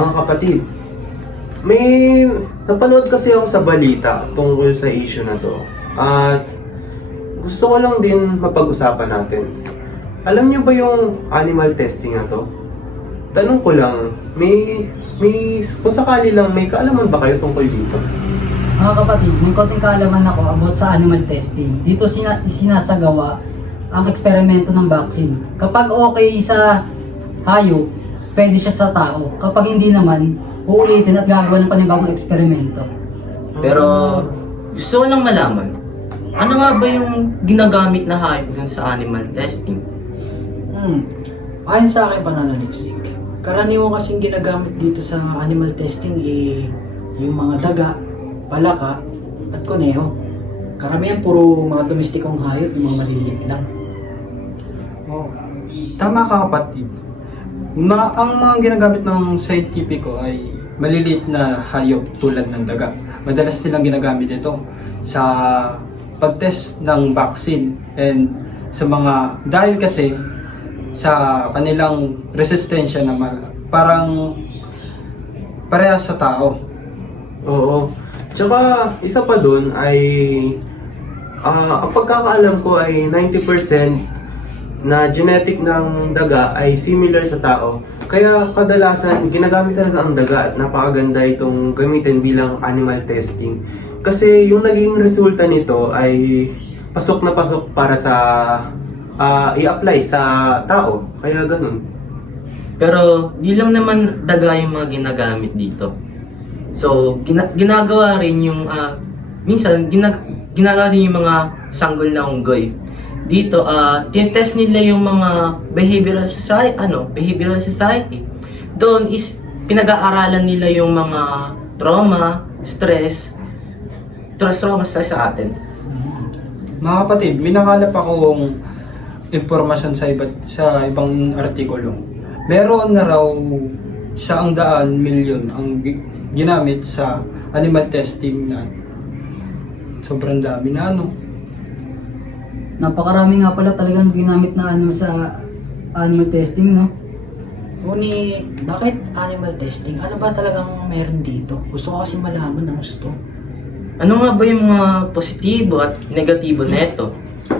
Mga kapatid, may napanood kasi ako sa balita tungkol sa issue na to. At gusto ko lang din mapag-usapan natin. Alam niyo ba yung animal testing na to? Tanong ko lang, kung sakali lang, may kaalaman ba kayo tungkol dito? Mga kapatid, may konting kaalaman ako about sa animal testing. Dito sinasagawa ang eksperimento ng vaccine. Kapag okay sa hayop, pwede siya sa tao. Kapag hindi naman, uulitin at gagawa ng panibagong eksperimento. Pero gusto ko lang malaman, ano nga ba yung ginagamit na hayop dun sa animal testing? Ayon sa akin pananaliksik, karaniwan kasing ginagamit dito sa animal testing yung mga daga, palaka, at kuneho. Karamihan puro mga domestikong hayop, yung mga maliliit lang. Oh, tama ka kapatid. Ang mga ginagamit ng scientifico ay maliliit na hayop tulad ng daga. Madalas nilang ginagamit ito sa pag-test ng vaccine and sa mga dahil kasi sa kanilang resistensya na parang parehas sa tao. Oo. Tsaka isa pa dun ay ang pagkakaalam ko ay 90% na genetic ng daga ay similar sa tao. Kaya kadalasan ginagamit talaga ang daga at napakaganda itong gamitin bilang animal testing. Kasi yung naging resulta nito ay pasok na pasok para sa i-apply sa tao. Kaya ganun. Pero di lang naman daga yung mga ginagamit dito. So, ginagawa rin yung, minsan, ginagawa rin yung mga sanggol na unggoy. Dito, tinetest nila yung mga behavioral society. Doon is, pinag-aaralan nila yung mga trauma, stress sa atin. Mga kapatid, may nakalap akong impormasyon sa ibang artikulo. Meron na raw 100 milyon ang ginamit sa animal testing na sobrang dami na Napakarami nga pala talagang ginamit na sa animal testing, no? Ngunit, bakit animal testing? Ano ba talagang meron dito? Gusto ko kasi malaman ng gusto. Ano nga ba yung mga positibo at negatibo na ito?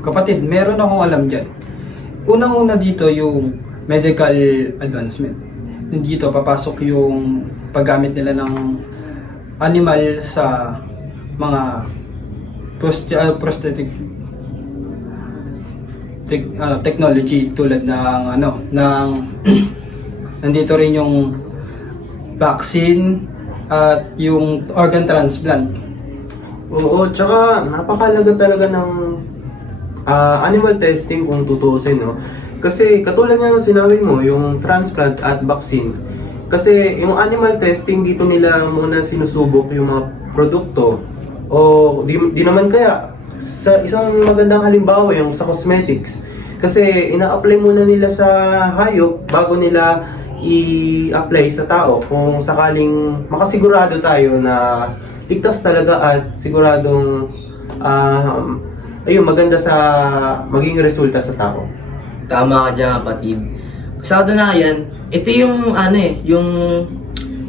Kapatid, meron akong alam dyan. Unang-una dito yung medical advancement. Dito papasok yung paggamit nila ng animal sa mga prosthetic technology tulad ng nandito rin yung vaccine at yung organ transplant. Oo, tsaka napakalaga talaga ng animal testing kung tutuusin, no? Kasi katulad nga ng sinabi mo, yung transplant at vaccine. Kasi yung animal testing, dito nila muna sinusubok yung mga produkto. O di naman kaya, sa isang magandang halimbawa yung sa cosmetics. Kasi ina-apply muna nila sa hayop bago nila i-apply sa tao. Kung sakaling makasigurado tayo na ligtas talaga at siguradong maganda sa maging resulta sa tao. Tama ka dyan, kapatid. Sa katunayan, ito yung yung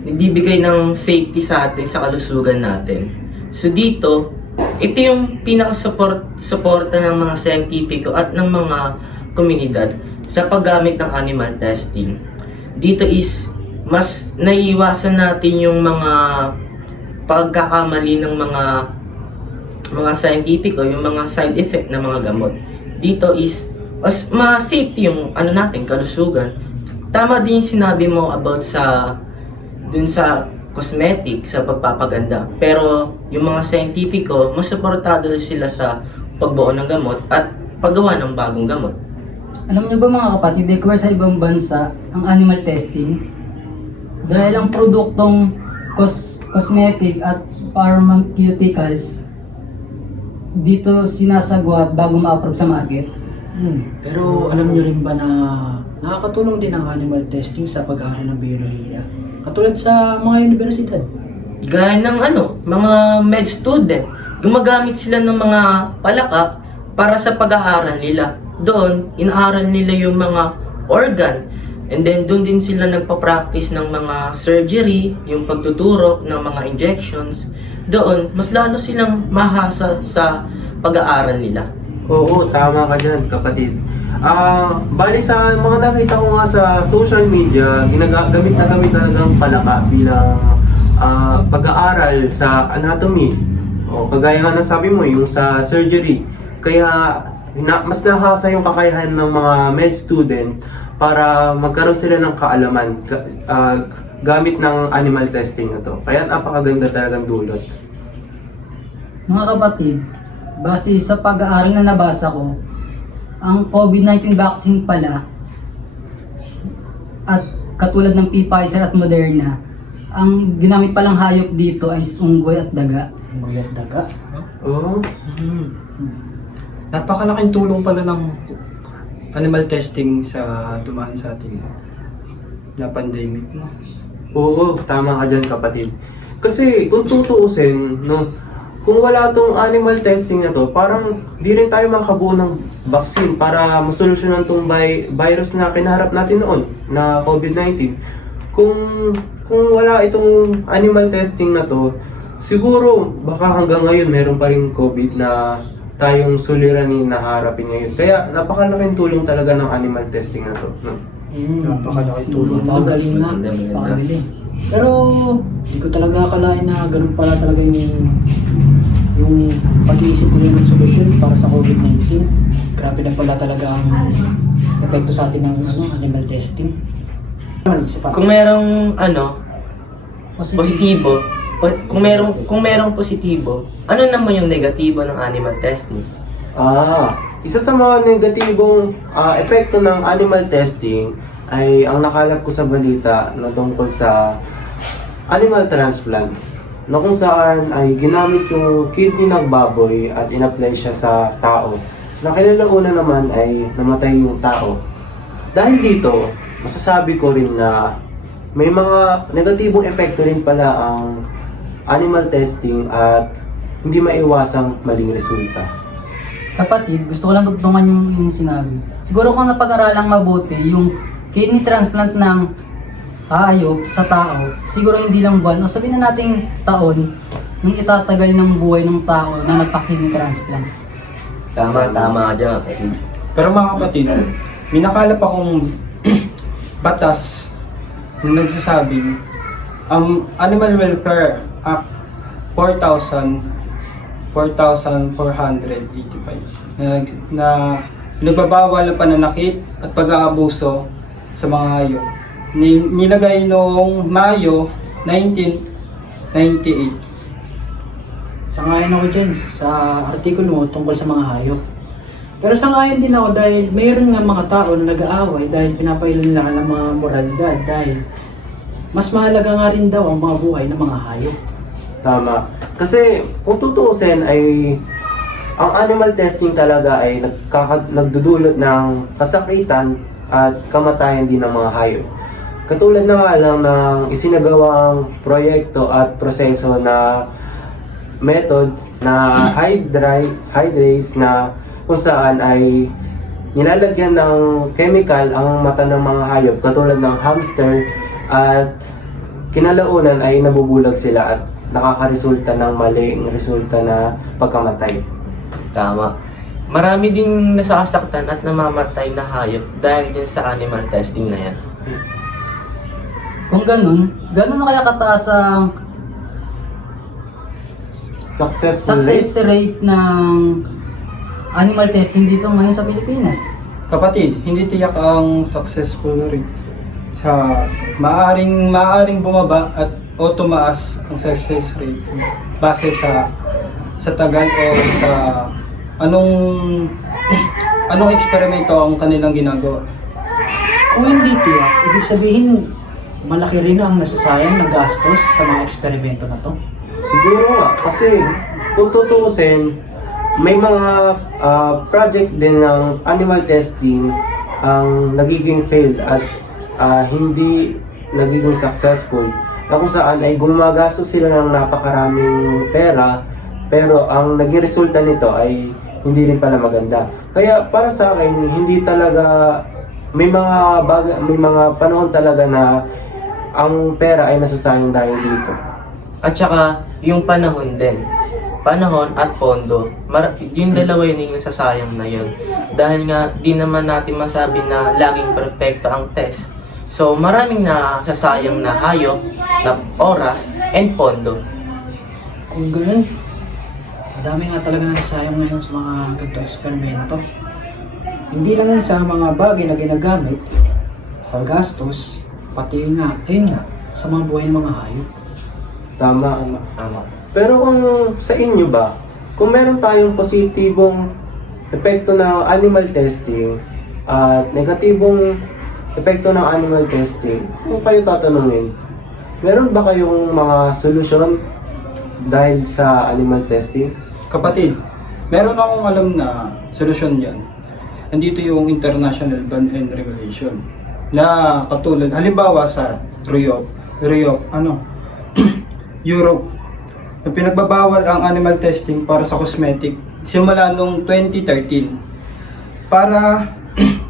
nagbibigay ng safety sa atin, sa kalusugan natin. So dito, ito yung pinaka-suporta ng mga siyentipiko at ng mga komunidad sa paggamit ng animal testing. Dito is, mas naiiwasan natin yung mga pagkakamali ng mga siyentipiko, yung mga side effect ng mga gamot. Dito is, mas ma-safety yung natin, kalusugan. Tama din yung sinabi mo about dun sa cosmetic, sa pagpapaganda. Pero yung mga scientifico, mas suportado sila sa pagbuo ng gamot at paggawa ng bagong gamot. Alam niyo ba mga kapatid, required sa ibang bansa ang animal testing? Dahil ang produktong cosmetic at pharmaceuticals dito sinasagwa bago ma-approve sa market. Pero alam niyo rin ba na nakakatulong din ang animal testing sa pag-aaral ng biolohiya? Katulad sa mga universidad. Gaya ng mga med student, gumagamit sila ng mga palaka para sa pag-aaral nila. Doon, inaaral nila yung mga organ And then doon din sila nagpa-practice ng mga surgery, yung pagtuturok ng mga injections. Doon, mas lalo silang mahasa sa pag-aaral nila. Oo, tama ka dyan, kapatid. Bali sa mga nakita ko nga sa social media, gamit na gamit talagang palaka bilang pag-aaral sa anatomy. O kagaya nga ng sabi mo, yung sa surgery. Kaya mas nahasa yung kakayahan ng mga med student para magkaroon sila ng kaalaman gamit ng animal testing na to. Kaya napakaganda talagang dulot. Mga kapatid, base sa pag-aaral na nabasa ko, ang COVID-19 vaccine pala at katulad ng Pfizer at Moderna, ang ginamit palang hayop dito ay unggoy at daga. Unggoy at daga. Oo. Napakalaking tulong pala ng animal testing sa dumaan sa atin na pandemic, no? Oo, tama ka dyan, kapatid. Kasi kung tutuusin, no, kung wala tong animal testing na to, parang di rin tayo makabuo ng vaccine para masolusyonan tong virus na kinaharap natin noon, na COVID-19. Kung wala itong animal testing na to, siguro baka hanggang ngayon meron pa rin COVID na tayong suliranin na harapin ngayon. Kaya napakalaking tulong talaga ng animal testing na to. No? Napakalaking tulong. Napakagaling na. Napakagaling. Pero hindi ko talaga akalain na ganun pala talaga yung pag-iisip ko ng solusyon para sa COVID-19. Grabe na pala talaga ang epekto sa atin ng animal testing. Isa pa. Kung merong positibo, kung merong positibo, ano naman yung negatibo ng animal testing? Isa sa mga negatibong epekto ng animal testing ay ang nakalap ko sa balita na tungkol sa animal transplant, na kung saan ay ginamit yung kidney ng baboy at in-apply siya sa tao. Na kinalauna naman ay namatay yung tao. Dahil dito, masasabi ko rin na may mga negatibong epekto rin pala ang animal testing at hindi maiwasang maling resulta. Kapatid, gusto ko lang tugtungan yung sinabi. Siguro kung napag-aralang mabuti, yung kidney transplant ng hayop sa tao, siguro hindi lang buwan, o sabihin na nating taon, yung itatagal ng buhay ng tao na nagpa-kidney transplant. Tama ka dyan. Pero mga kapatid, may nakalap akong batas na nagsasabing ang Animal Welfare Act 4,485 na nagbabawal ang pananakit at pag-aabuso sa mga hayop. Nilagay noong Mayo 1998. Sangayon ako dyan sa artikulo mo tungkol sa mga hayop. Pero sangayon din ako dahil mayroon nga mga tao na nag-aaway dahil pinapailan nila ng mga moralidad dahil mas mahalaga nga rin daw ang mga buhay ng mga hayop. Tama. Kasi kung tutuusin ay ang animal testing talaga ay nagdudulot ng kasakitan at kamatayan din ng mga hayop. Katulad na nga lang ng isinagawang proyekto at proseso na method na hydrase na kung saan ay nilalagyan ng chemical ang mata ng mga hayop katulad ng hamster at kinalaunan ay nabubulag sila at nakakaresulta ng maling resulta na pagkamatay. Tama. Marami ding nasasaktan at namamatay na hayop dahil din sa animal testing na yan. Kung ganun na kaya kataas ang Successful success rate ng animal testing dito ngayon sa Pilipinas? Kapatid, hindi tiyak ang successful rate. Maaring bumaba at o tumaas ang success rate base sa tagal o sa anong eksperimento ang kanilang ginagawa. Kung hindi tiyak, ibig sabihin malaki rin ang nasasayang na gastos sa mga eksperimento na to. Siguro nga, kasi kung tutuusin, may mga project din ng animal testing ang nagiging failed at hindi nagiging successful. Na kung saan ay gumagastos sila ng napakaraming pera, pero ang naging resulta nito ay hindi rin pala maganda. Kaya para sa akin, hindi talaga may mga panahon talaga na ang pera ay nasasayang dahil dito. At saka, yung panahon din. Panahon at pondo. Yung dalawa yun yung nasasayang na yun. Dahil nga, di naman natin masabi na laging perfecto ang test. So, maraming nasasayang na hayop, na oras, and pondo. Kung ganun, madami nga talaga nasasayang ngayon sa mga ganito eksperimento. Hindi lang sa mga bagay na ginagamit, sa gastos, pati nga, ayun nga, sa mga buhay ng mga hayop. Tama. Tama. Pero kung sa inyo ba, kung meron tayong positibong epekto ng animal testing at negatibong epekto ng animal testing, kung kayo tatanungin, meron ba kayong mga solusyon dahil sa animal testing? Kapatid, meron akong alam na solusyon yan. Nandito yung International Ban and Regulation na katulad, halimbawa sa Europe, na pinagbabawal ang animal testing para sa cosmetic simula noong 2013. Para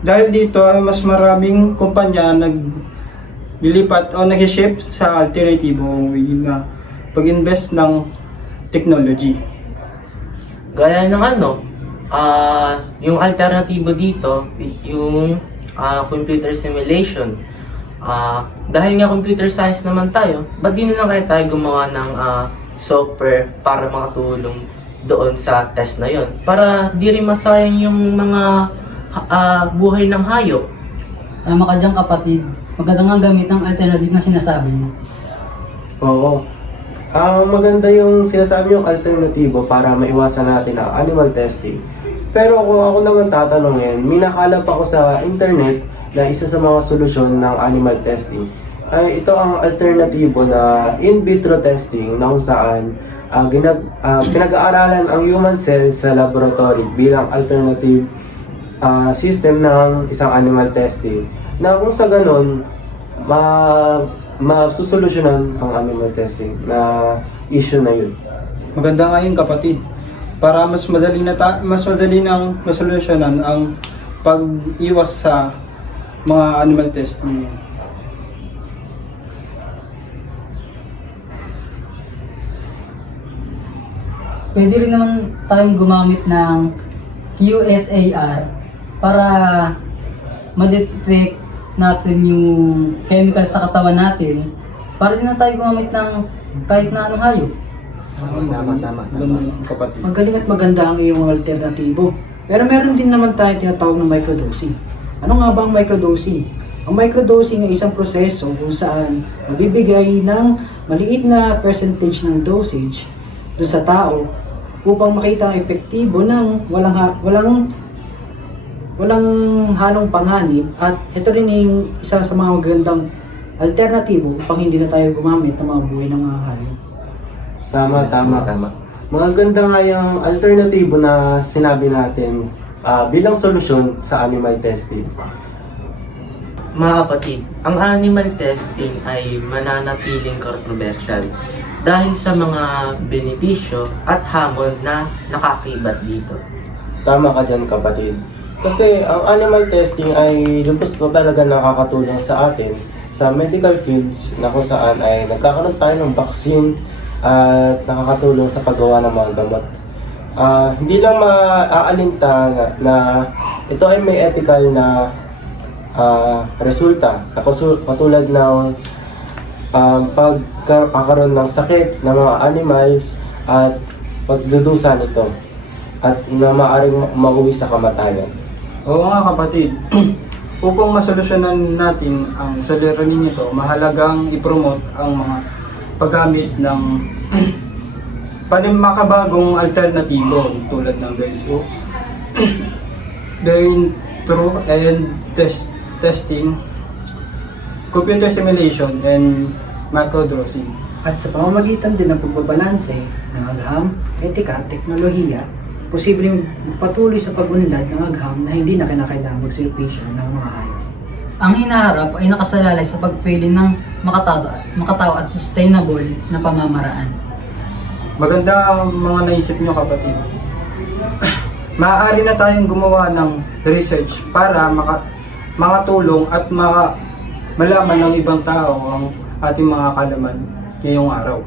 dahil dito ay mas maraming kumpanya naglilipat o nag-shift sa alternatibong way na pag-invest ng technology. Gaya ng yung alternatibo dito, yung computer simulation. Dahil nga computer science naman tayo, ba't di na lang kaya tayo gumawa ng software para makatulong doon sa test na yon, para di rin masayang yung mga buhay ng hayop. Tama ka dyan kapatid. Maganda nga gamit ang alternative na sinasabi mo. Oo. Maganda yung sinasabi yung alternatibo para maiwasan natin ang animal testing. Pero kung ako naman tatanungin, minakalap ako sa internet na isa sa mga solusyon ng animal testing ay ito ang alternatibo na in vitro testing na kung saan pinag-aaralan ang human cells sa laboratory bilang alternative system ng isang animal testing na kung sa ganun masusolusyonan ang animal testing na issue na yun. Maganda nga yun kapatid, para mas madali nang masolusyonan ang pag-iwas sa mga animal testing. Pwede rin naman tayong gumamit ng QSAR para ma-detect natin yung chemicals sa katawan natin, para din na tayo gumamit ng kahit na anong hayop. Tama. Ganun, kapatid. Magaling at maganda ang iyong alternatibo. Pero meron din naman tayo tinatawag ng microdosing. Ano nga ba ang microdosing? Ang microdosing ay isang proseso kung saan mabibigay ng maliit na percentage ng dosage doon sa tao upang makita ang epektibo ng walang halong panganib, at ito rin yung isa sa mga magandang alternatibo upang hindi na tayo gumamit ng mga buhay ng mga hayop. Tama. Maganda nga yung alternatibo na sinabi natin bilang solusyon sa animal testing. Mga kapatid, ang animal testing ay mananatiling controversial dahil sa mga benepisyo at hamon na nakakibat dito. Tama ka dyan kapatid. Kasi ang animal testing ay lubos na talaga nakakatulong sa atin sa medical fields na kung saan ay nagkakaroon tayo ng vaccine at nakakatulong sa paggawa ng mga gamot. Hindi lang maaalinta na ito ay may ethical na resulta na katulad ng pagkakaroon ng sakit ng mga animals at pagdudusa nito at na maaaring mauwi sa kamatayan. Oo nga kapatid, upang masolusyonan natin ang suliranin nito, mahalagang ipromote ang mga paggamit ng makabagong alternatibo tulad ng brain through and testing, computer simulation, and microdosing. At sa pamamagitan din ng pagbabalanse ng agham, etika at teknolohiya, posibleng patuloy sa pag-unlad ng agham na hindi na kinakailangang magservisyo ng mga hayop. Ang hinaharap ay nakasalalay sa pagpili ng makatao at sustainable na pamamaraan. Maganda ang mga naisip nyo kapatid. Maaari na tayong gumawa ng research para makatulong at malaman ng ibang tao ang ating mga kalaman ngayong araw.